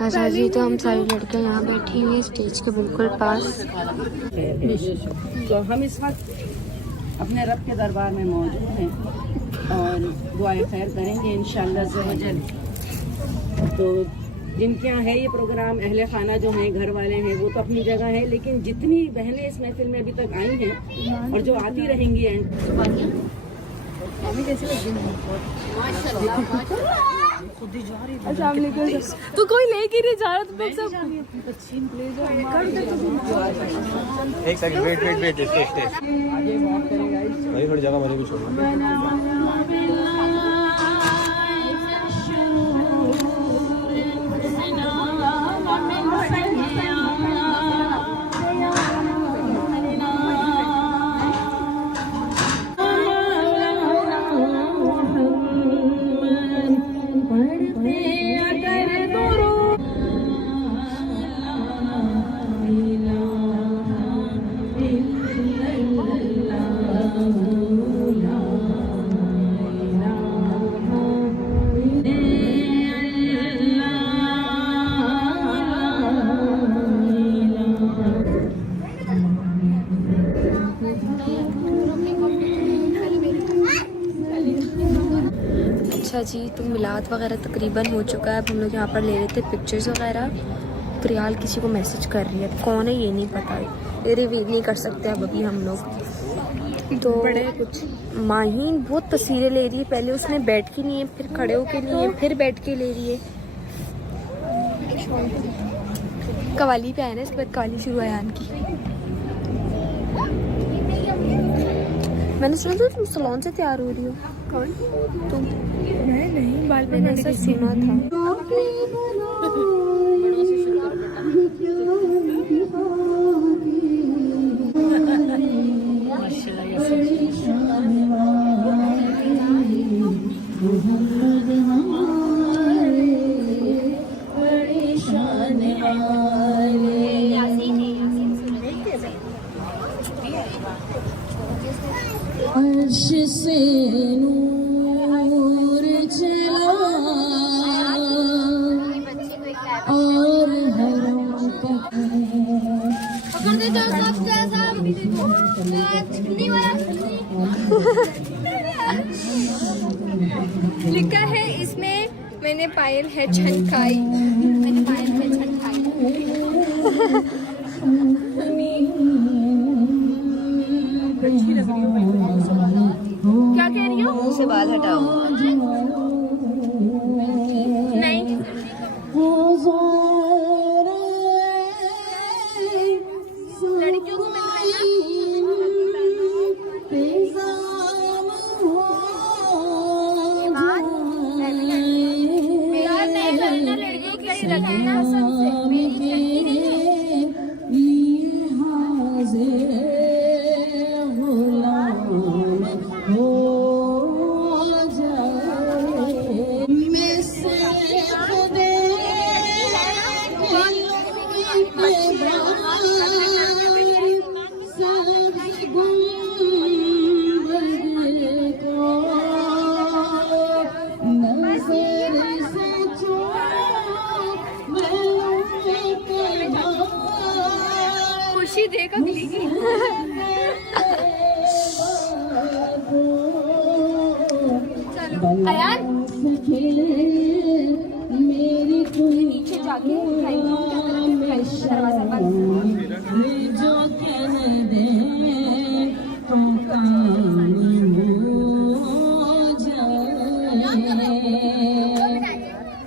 अच्छा जी, तो हम सारी लड़कियां यहाँ बैठी हुई हैं स्टेज के बिल्कुल पास। तो हम इस वक्त अपने रब के दरबार में मौजूद हैं और दुआए खैर करेंगे इंशाअल्लाह ज़वजल। तो जिनके यहाँ है ये प्रोग्राम, अहले खाना जो हैं, घर वाले हैं, वो तो अपनी जगह है, लेकिन जितनी बहनें इस महफिल में अभी तक आई हैं और जो आती रहेंगी तो कोई लेके नहीं जा रहा, तुम लोग सब एक सेकंड, वेट भाई थोड़ी जगह मुझे भी छोड़ो। अच्छा जी, तो मिलाद वगैरह तकरीबन हो चुका है। अब हम लोग यहाँ पर ले रहे थे पिक्चर्स वगैरह। प्रियाल किसी को मैसेज कर रही है, कौन है ये नहीं पता है, ये रिवील नहीं कर सकते अब अभी हम लोग। तो बड़े कुछ माहीन बहुत तस्वीरें ले रही है, पहले उसने बैठ के लिए, फिर खड़े होके लिए, फिर बैठ के ले रही है। कवाली पे आए ना, इसके बाद कवाली शुरू है आन की। मैंने सुना था तुम सलोन से तैयार हो रही हो। कौन? तुम? मैं नहीं, बाल मैंने ऐसा सुना था। अर्श से नूर चला और हरम लिखा है इसमें, मैंने पायल है छनकाई, मैंने पायल है छनकाई। क्या कह रही हो? मुंह से बाल हटाओ। नहीं, लड़कियों को मिल रहा है ना, लड़कियों के लिए रखा है ना सबसे। खुशी देख अगली की। चलो अयान, मेरी कोई नीचे जाके दरवाजा बंद। जो कह दे तो कहानी हो जाए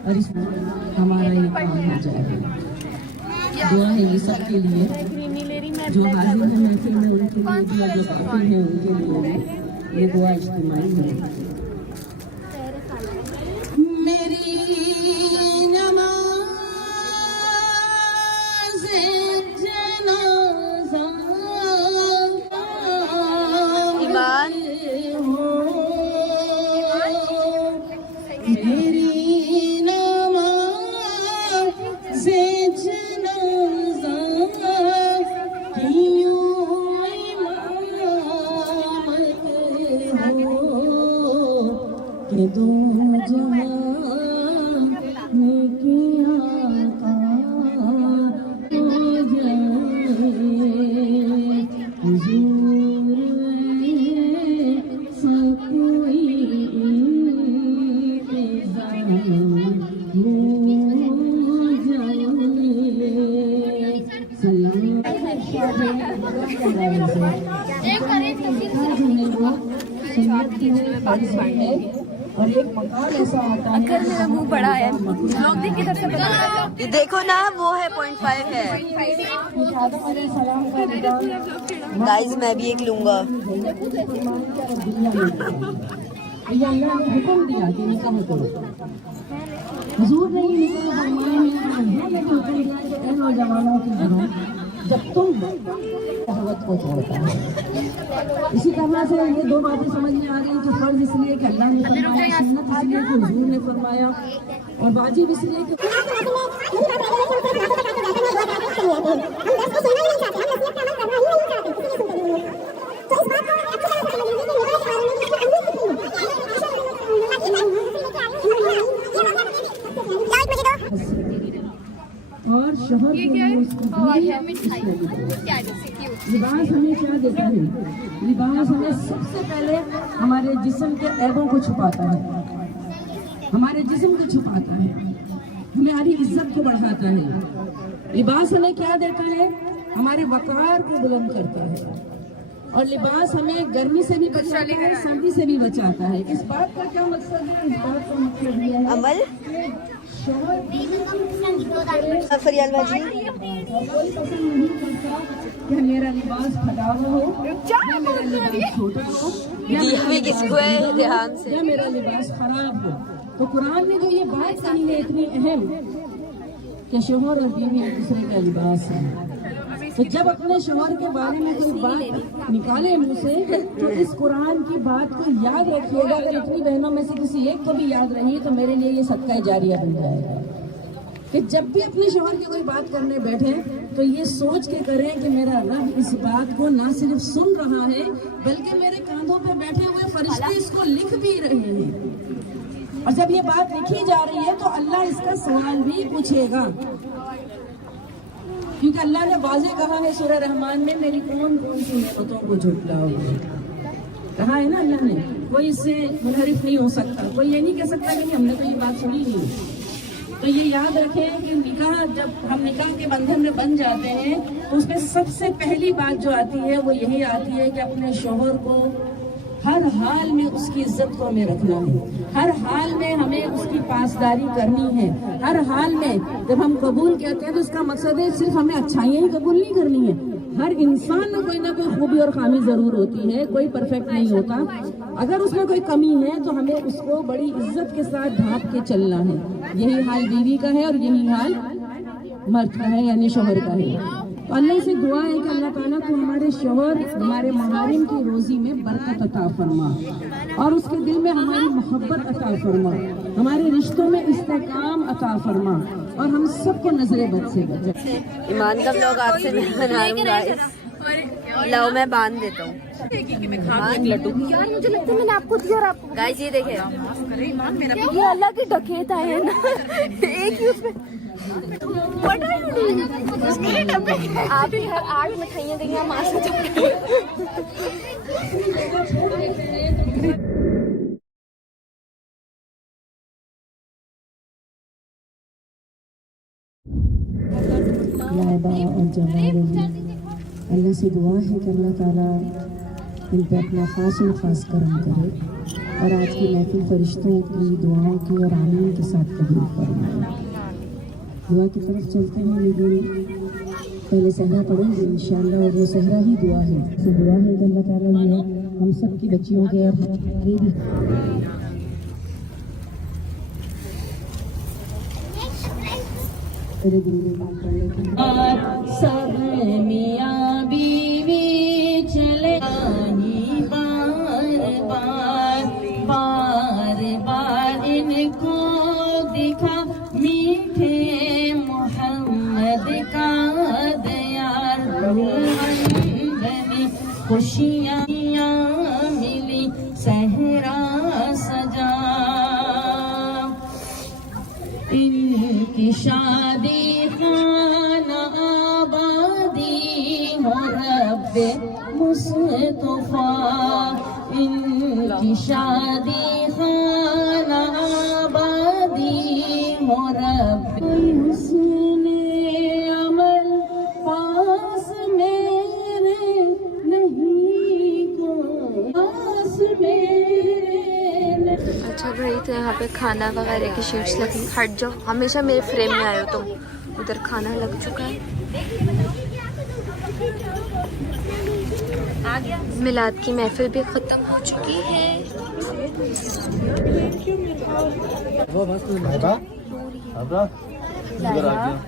और इसमें हमारा ये काम हो जाएगा। दुआ है ये सबके लिए जो हाजिर है महफिल में, उनके लिए, जो काफिर है उनके लिए ये दुआ इज्तिमाई है। मेरी नमाज़ जनाज़ा ईमान, मेरी नमाज़ जनाज़ा कि दो जहां में किया और एक मकान ऐसा आता है, अगर मेरा मुंह बड़ा है लोग देख किधर से बता देखो ना, वो है 0.5 है गाइस, मैं भी एक लूंगा। ये अल्लाह ने हुक्म दिया कि निकाह करो। हुजूर ने ये निकाह फरमाया है, अल्लाह ने हुक्म दिया कि ऐ नौजवानों की जगह जब तुम शहवत को छोड़ता है। इसी तरह से ये दो बातें समझ में आ गई कि फर्ज इसलिए कि अल्लाह ने फरमाया, सुन्नत इसलिए कि हुजूर ने फरमाया, और वाजिब इसलिए कि और शोहर के लिए लिबास हमें क्या देता है? लिबास हमें सबसे पहले हमारे जिस्म के ऐबों को छुपाता है, हमारे जिस्म को छुपाता है, हमारी इज्जत को बढ़ाता है। लिबास हमें क्या देता है? हमारे वकार को बुलंद करता है। और लिबास हमें गर्मी से भी बचाता है, सर्दी से भी बचाता है। इस बात का क्या मकसद है? इस बात का मकसद ये है अमल फरियाल भाजी कोई पसंद नहीं करता कि मेरा लिबास फटा हुआ हो, या मेरा लिबास छोटा हो, या मेरा लिबास खराब हो। तो कुरान में जो ये बात कही है इतनी अहम कि शोहर और बीवी एक दूसरे का लिबास है, तो जब अपने शोहर के बारे में कोई बात निकाले मुंह से तो इस कुरान की बात को याद रखिएगा। अगर इतनी बहनों में से किसी एक को भी याद रही तो मेरे लिए ये सदका जारिया बन जाएगा कि जब भी अपने शोहर की कोई बात करने बैठे तो ये सोच के करें कि मेरा रब इस बात को ना सिर्फ सुन रहा है बल्कि मेरे कांधों पे बैठे हुए फरिश्ते इसको लिख भी रहे हैं। और जब ये बात लिखी जा रही है तो अल्लाह इसका सवाल भी पूछेगा, क्योंकि अल्लाह ने वाज़ेह कहा है सूरह रहमान में, मेरी कौन कौन सी नेमतों को झुटलाओगे। कहा है ना अल्लाह ने, कोई इससे मुनहरिफ नहीं हो सकता, कोई ये नहीं कह सकता कि हमने तो ये बात सुनी नहीं। तो ये याद रखें कि निकाह, जब हम निकाह के बंधन में बन जाते हैं तो उसमें सबसे पहली बात जो आती है वो यही आती है कि अपने शोहर को हर हाल में उसकी इज्जत को हमें रखना है, हर हाल में हमें उसकी पासदारी करनी है। हर हाल में जब हम कबूल कहते हैं तो इसका मकसद है सिर्फ हमें अच्छाइयाँ ही कबूल नहीं करनी है। हर इंसान में कोई ना कोई खूबी और खामी जरूर होती है, कोई परफेक्ट नहीं होता। अगर उसमें कोई कमी है तो हमें उसको बड़ी इज्जत के साथ ढांप के चलना है। यही हाल बीवी का है और यही हाल मर्द का है, यानी शोहर का है। तो अल्लाह से दुआ है कि अल्लाह ताला को हमारे शोहर, हमारे महारिम की रोजी में बरकत अता फरमा और उसके दिल में हमारी मोहब्बत अता फरमा, हमारे रिश्तों में इस्तेकाम अता फरमा और हम सबको नजरे बद से बचा। ईमान का व्लॉग आपसे मैं बना रही हूँ गाइस। लो मैं बांध देता हूँ लड्डू। यार मुझे लगता है मैंने आपको दिया और आपको। गाइस ये देखे, ये अल्लाह के डकैत आए हैं ना, एक ही उसमें आप ही हर 8 मिठाइयाँ देंगे हम आशा अल्लाह से दुआ है कि अल्लाह ताला इन पे अपना खास और ख़ास करम करे और आज की महफिल फरिश्तों की दुआओं की और आमीन के साथ कबूल फरमाए। दुआ की तरफ चलते हैं, लेकिन पहले सहरा पढ़ेंगे इंशाअल्लाह, और वो सहरा ही दुआ है। तो दुआ है कि अल्लाह ताला ये हम सब की बच्चियों के और हमारे भी सब मियाँ बीवी चले बार बार बार बार इनको दिखा मीठे मोहम्मद का दयार बनी खुशियाँ मिली सहरा सजा। इनकी शादी खाना आबादी हो रब्बे मुस्तफा, इनकी शादी खाना आबादी हो रब्बे हुस्ने अमल पास मेरे खाना वगैरह की शीट्स लगी। हट जाओ, हमेशा मेरे फ्रेम में आए हो तुम। उधर खाना लग चुका है। मिलाद की महफिल भी ख़त्म हो चुकी है।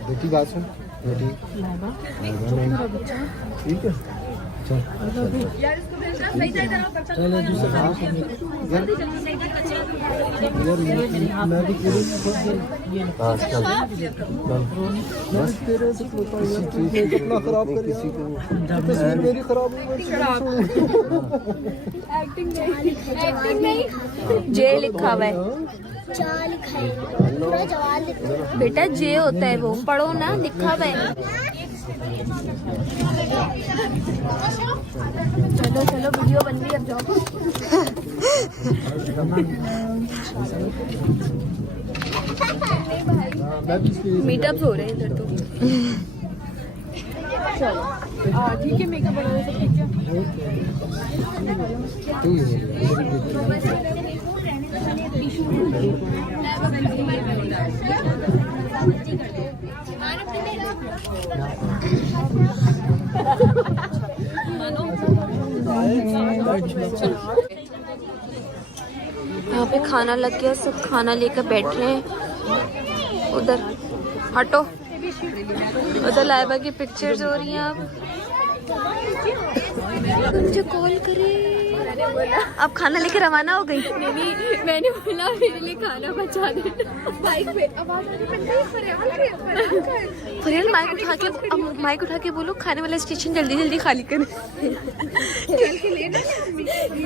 बेटी बात सुन, बेटी ठीक है। जे लिखा हुआ है बेटा, जे होता है वो, पढ़ो ना, लिखा हुआ है। चलो चलो, वीडियो बन रही है, अब जाओ। मीटअप्स हो रहे हैं इधर तो। ठीक है, मेकअप बनाने से ठीक यहाँ पे खाना लग गया, सब खाना लेकर बैठ रहे हैं। उधर हटो, उधर लाइबा की पिक्चर्स हो रही हैं। अब मुझे कॉल करे, अब खाना लेके रवाना हो गई। नहीं, मैंने बोला मेरे लिए खाना बचा दे। फरियाल माइक उठा के बोलो खाने वाला स्टेशन जल्दी जल्दी खाली कर।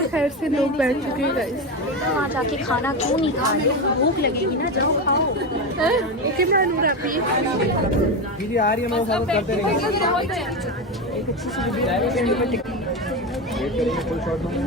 खैर से लोग बैठ चुके हैं गाइस। वहाँ जाके खाना क्यों नहीं खा रहे? भूख लगेगी ना, जाओ खाओ। कैमरा नूर आती है दीदी, आ रही है, मैं फॉलो करते रहेंगे। एक अच्छी सी वीडियो फुल शॉट दूंगा।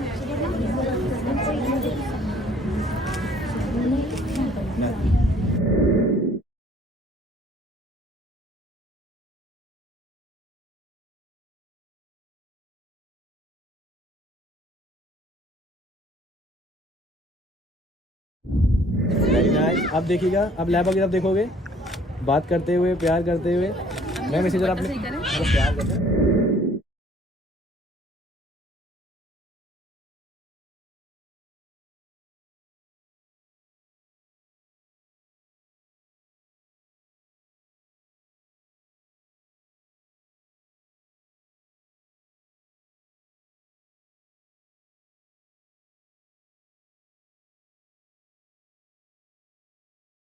अब देखिएगा, अब लैबा की तरफ देखोगे, बात करते हुए, प्यार करते हुए। मैं मैसेजर आपने प्यार करते